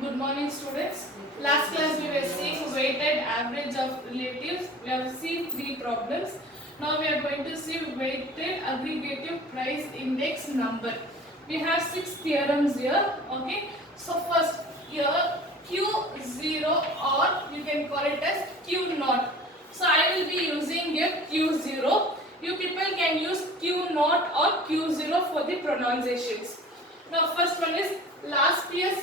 Good morning, students. Last class we were seeing weighted average of relatives. We have seen three problems. Now we are going to see weighted aggregative price index number. We have six theorems here. Okay. So first here Q0, or you can call it as Q0. So I will be using here Q0. You people can use Q0 or Q0 for the pronunciations. Now first one is last year's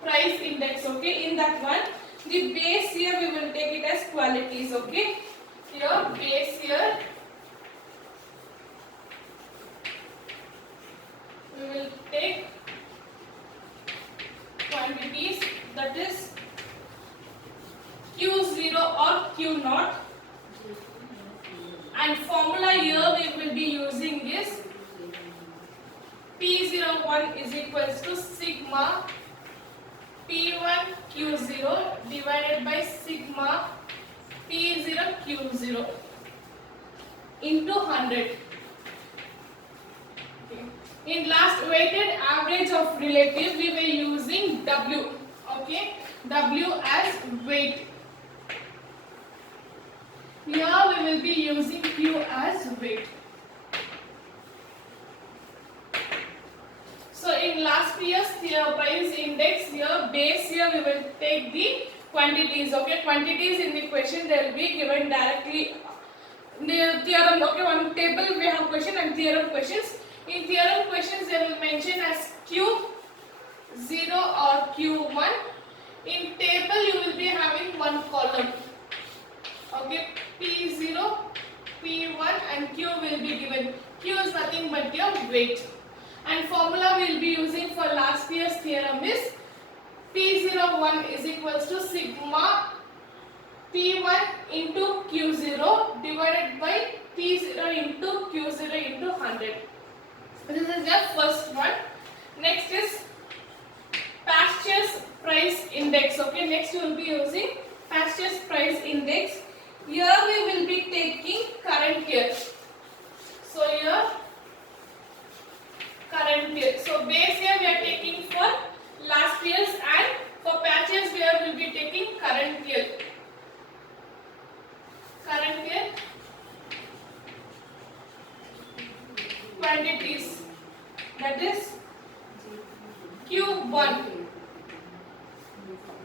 price index. Okay, in that one the base here we will take it as qualities. Okay, here base here we will take quantities, that is Q0 or Q0, and formula here we will be using is P01 is equals to sigma P1 Q0 divided by sigma P0 Q0 into 100. Okay. In last weighted average of relative we were using W. Okay, W as weight. Here we will be using Q as weight. So in last year's price index here, base here we will take the quantities. Okay, quantities in the question they will be given directly in the theorem. Okay, one table we have question and theorem questions. In theorem questions they will mention as Q0 or Q1. In table you will be having one column. Okay, P0, P1 and Q will be given. Q is nothing but your weight. And formula we will be using for last year's theorem is P01 is equals to sigma P1 into Q0 divided by P0 into Q0 into 100. This is the first one. Next is Pasteur's price index. Okay, next we will be using Pasteur's price index. Here we will be taking current year. So here current year. So base year we are taking for last year's, and for patches we will be taking current year. Current year quantities, that is Q1,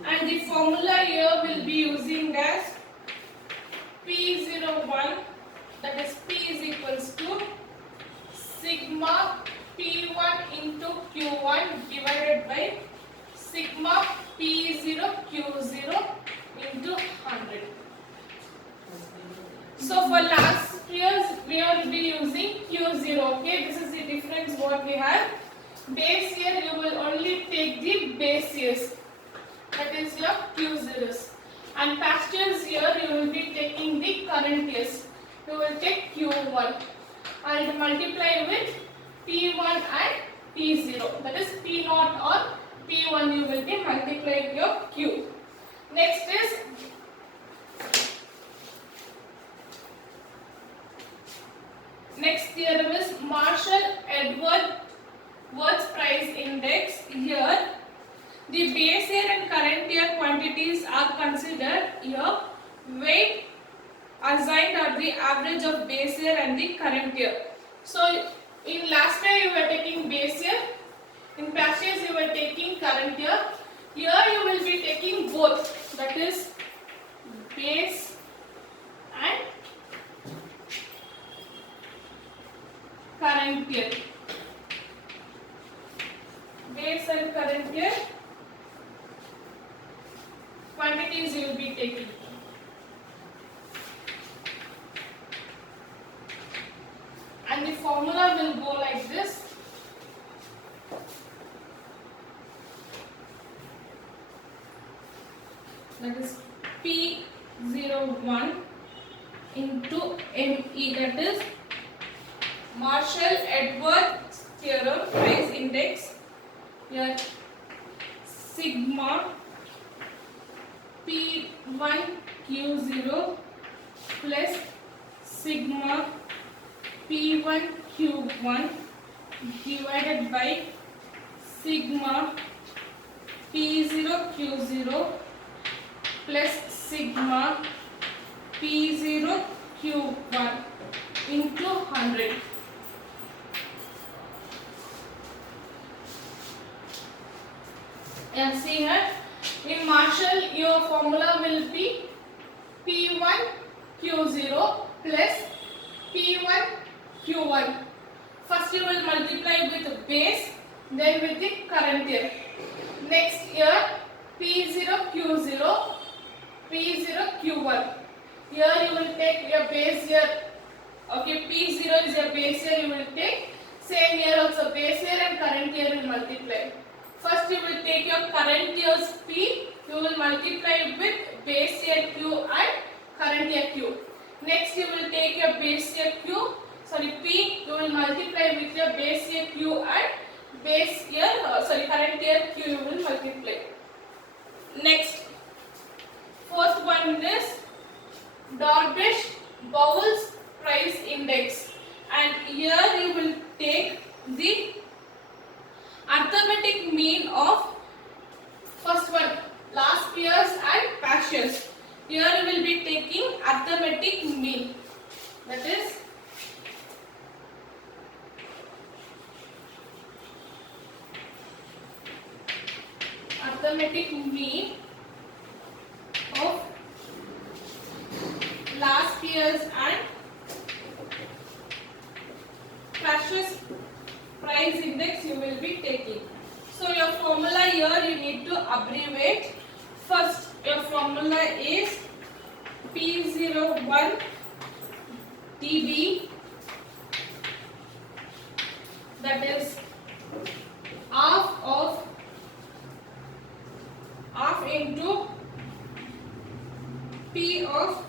and the formula here will be using as P01, that is P is equals to sigma P1 into Q1 divided by sigma P0 Q0 into 100. So for last years we will be using Q0. Okay, this is the difference what we have. Base year you will only take the base years, that is your Q0s, and past years here you will be taking the current years. You will take Q1 and multiply with P1 and P0, that is P0 or P1 you will be multiplying your Q. Next is next theorem is Marshall-Edwards price index. Here the base year and current year quantities are considered. Here weight assigned are the average of base year and the current year. So in last year you were taking base year, in past years you were taking current year. Here you will be taking both, that is base and current year. Base and current year quantities you will be taking. And the formula will go like this. That is P01 into ME, that is Marshall-Edwards theorem price index. Here sigma P1 Q0 plus sigma P1 Q1 divided by sigma P0 Q Q0 plus sigma P0 Q1 into 100. And see here, in Marshall your formula will be P1 Q0 plus P1 Q1. First you will multiply with base, then with the current year. Next year P0 Q0, P0 Q1. Here you will take your base year. Okay, P0 is your base year, you will take. Same year also base year and current year will multiply. First you will take your current year's P, you will multiply with base year Q and current year Q. Next you will take your base year P, you will multiply with your base year Q and current year Q you will multiply. Next, fourth one is Darvish-Bowles price index, and here you will take the arithmetic mean of first one last year's and past years. Here you will be taking arithmetic mean, that is arithmetic mean of last year's and past year's price index you will be taking. So your formula here you need to abbreviate. First your formula is P01 dB, that is half into P of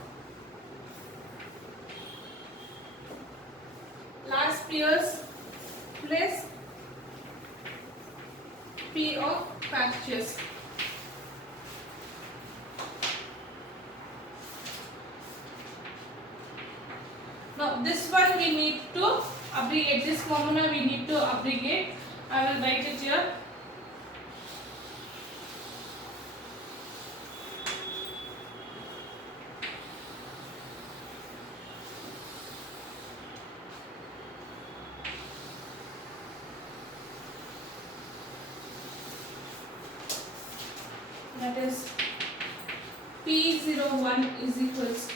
last year's plus P of past year's. Now this one we need to abbreviate, this formula we need to abbreviate. I will write it here. That is P01 is equals to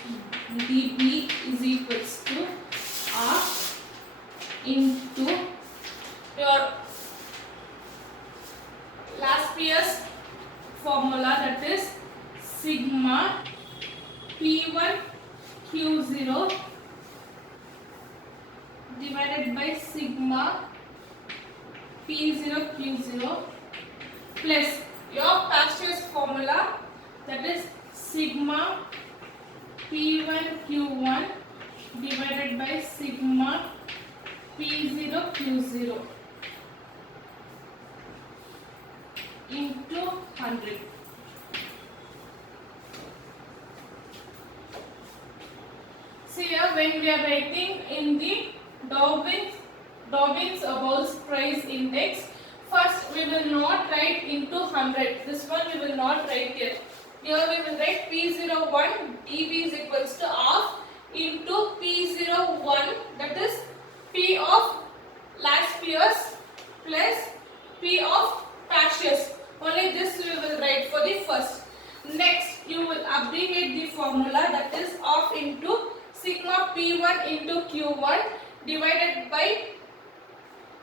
dB is equals to R into your last year's formula, that is sigma P1 Q0 divided by sigma P0 Q0 plus your past year's formula, that is sigma P1 Q1 divided by sigma P0 Q0 into 100. See here, when we are writing in the Darvish-Bowles price index, first we will not write into 100. This one we will not write here. Here we will write P01 dB is equals to half into P01, that is P of last year's plus P of past year's. Only this we will write for the first. Next you will abbreviate the formula, that is half into sigma P1 into Q1 divided by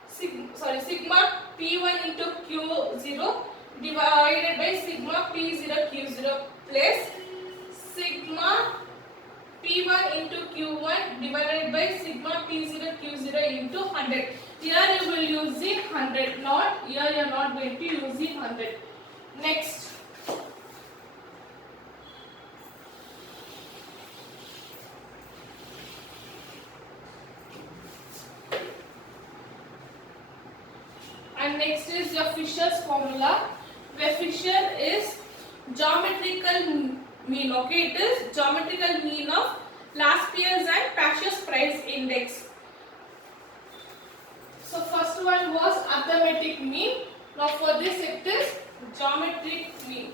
sigma P1 into Q0 divided by sigma P0 Q0 plus sigma P1 into Q1 divided by sigma P0 Q0 into 100. Here you will use the 100, not here you are not going to use the 100. Next, and next is your Fisher's formula, where Fisher is geometrical mean. Okay, it is geometrical mean of last year's and past year's price index. So first one was arithmetic mean. Now for this it is geometric mean.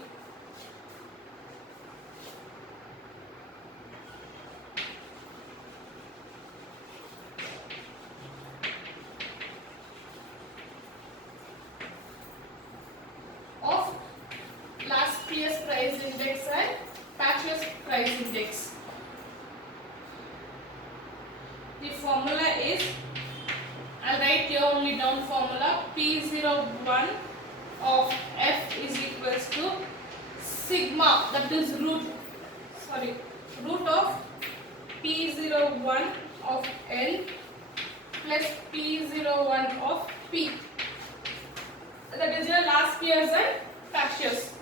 price index and Pasteur's price index. The formula is, I'll write here only down formula. P01 of F is equals to sigma, that is root of P01 of L plus P01 of P. That is your last year's and Pasteur's.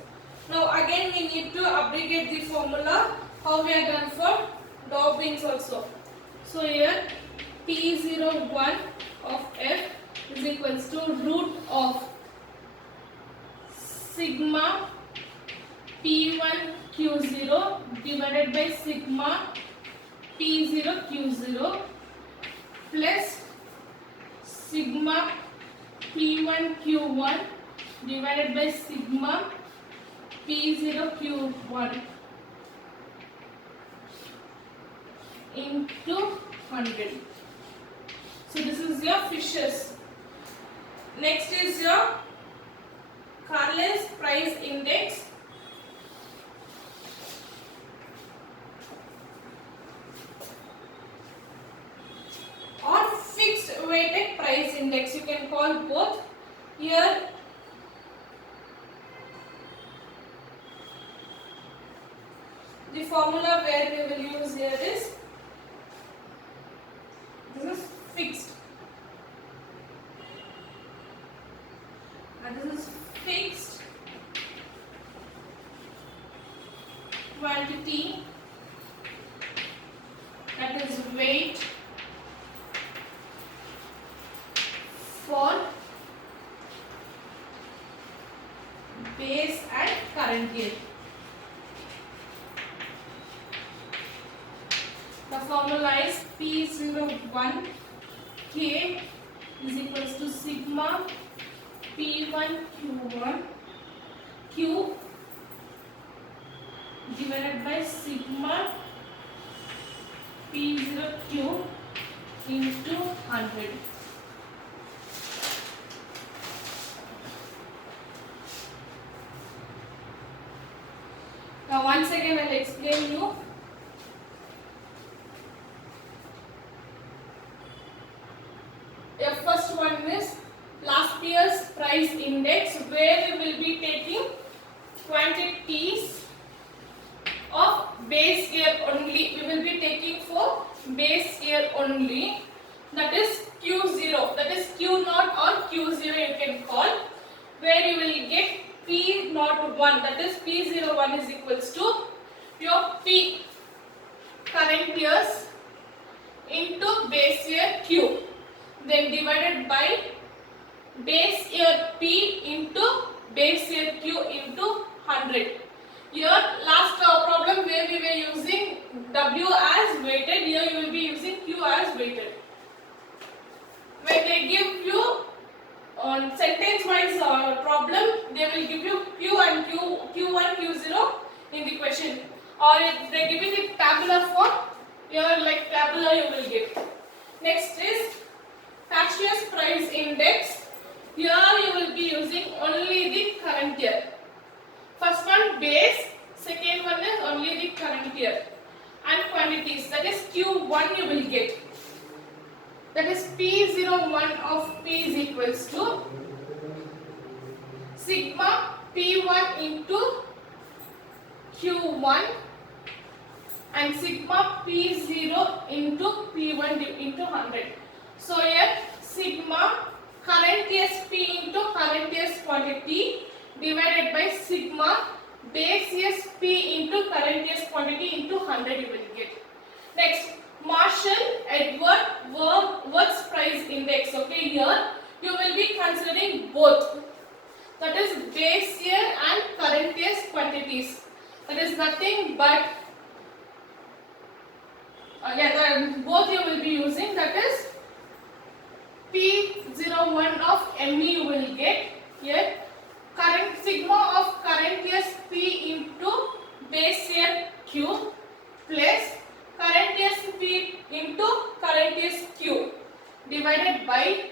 Now again we need to abbreviate the formula how we have done for Dow beans also. So here P01 of F is equals to root of sigma P1 Q0 divided by sigma P0 Q0 plus sigma P1 Q1 divided by sigma P0 Q1 into 100. So this is your Fisher's. Next is your Carle's price index. Or fixed weighted price index, you can call both. Here the formula where we will use here is, this is fixed and this is fixed quantity, that is weight for base and current year. The formula is P01 K is equals to sigma P1 Q1 Q divided by sigma P0 Q into 100. Now once again I will explain you. Your first one is last year's price index, where you will be taking quantities of base year only. We will be taking for base year only, that is Q0, that is Q0 or Q0 you can call, where you will get P01, that is P01 is equals to your P current years into base year Q, then divided by base year P into base year Q into 100. Here last problem where we were using W as weighted, here you will be using Q as weighted. When they give you on sentence wise problem, they will give you Q and Q1, Q0 in the question, or if they give you the tabular form, here like tabular you will get. Next is Pasteur's price index. Here you will be using only the current year. First one base, second one is only the current year, and quantities, that is Q1 you will get, that is P01 of P is equals to sigma P1 into Q1 and sigma P0 into P1 into 100. So here sigma current year's P into current year's quantity divided by sigma base year's P into current year's quantity into 100 you will get. Next, Marshall Edward Works price index. Okay, here you will be considering both, that is base year and current year's quantities. That is nothing but both you will be using, that is P01 of ME you will get here, current sigma of current year's P into base year Q plus current year's P into current year's Q divided by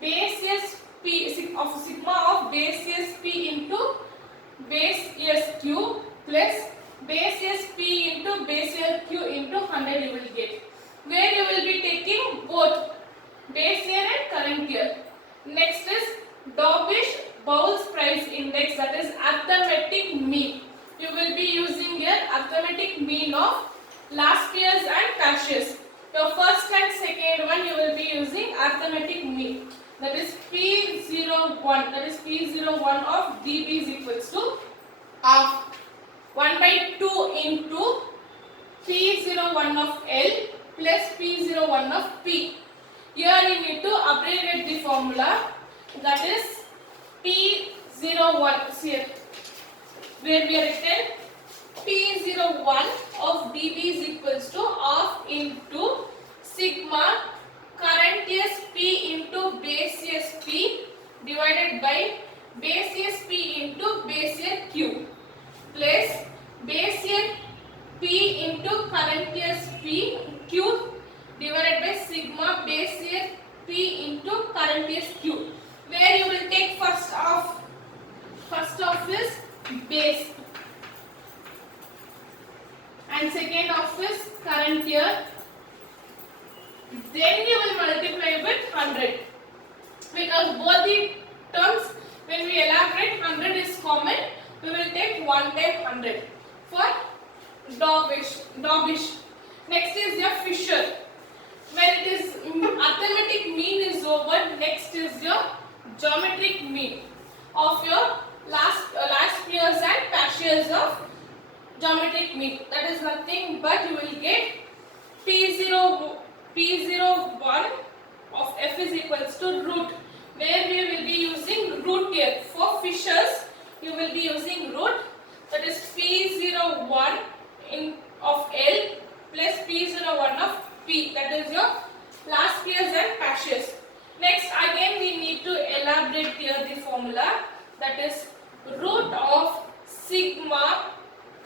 base year's P of sigma of base year's P into base year's Q plus of 1 by 2 into P01 of L plus P01 of P. Here you need to abbreviate the formula, that is P01 here, where we are written P01 of dB is equals to half into sigma current S P into base S P divided by base S P into base year Q plus base year P into current S P Q divided by sigma base year P into current S Q, where you will take first of is base and second of is current year, then you will multiply with 100, because both the terms, when we elaborate, 100 is common, we will take 1 time 100 for Dobbish. Next is your Fisher. When it is arithmetic mean is over, next is your geometric mean of your last years and past years of geometric mean. That is nothing but you will get P01 of f is equals to root, where we will be using root here. For Fishers, you will be using root, that is P01 of L plus P01 of P, that is your last years and past years. Next, again we need to elaborate here the formula, that is root of sigma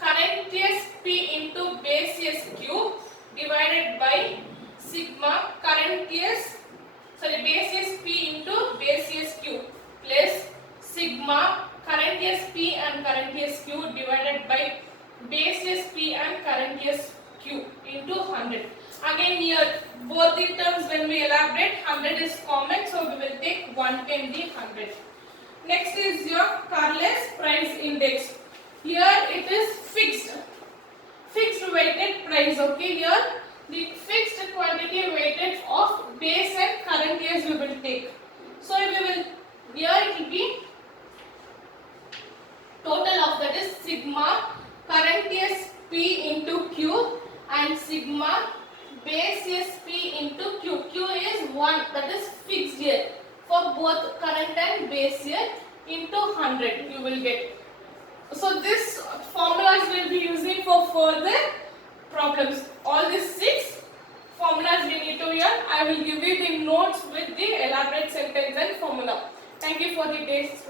current S P into base S Q divided by sigma base S P into base S Q plus sigma current S P and current S Q divided by base S P and current S Q into 100. Again here both the terms, when we elaborate, 100 is common, so we will take 1 time the 100. Next is your Carle's price index. Here it is fixed weighted price. Okay, here the fixed quantity weighted of base and current years we will take. So we will, here it will be total of, that is sigma current years P into Q and sigma base S P into Q. Q is 1, that is fixed here for both current and base year, into 100 you will get. So this formulas will be using for further problems. All these 6 formulas we need to learn. I will give you the notes with the elaborate sentence and formula. Thank you for the day, students.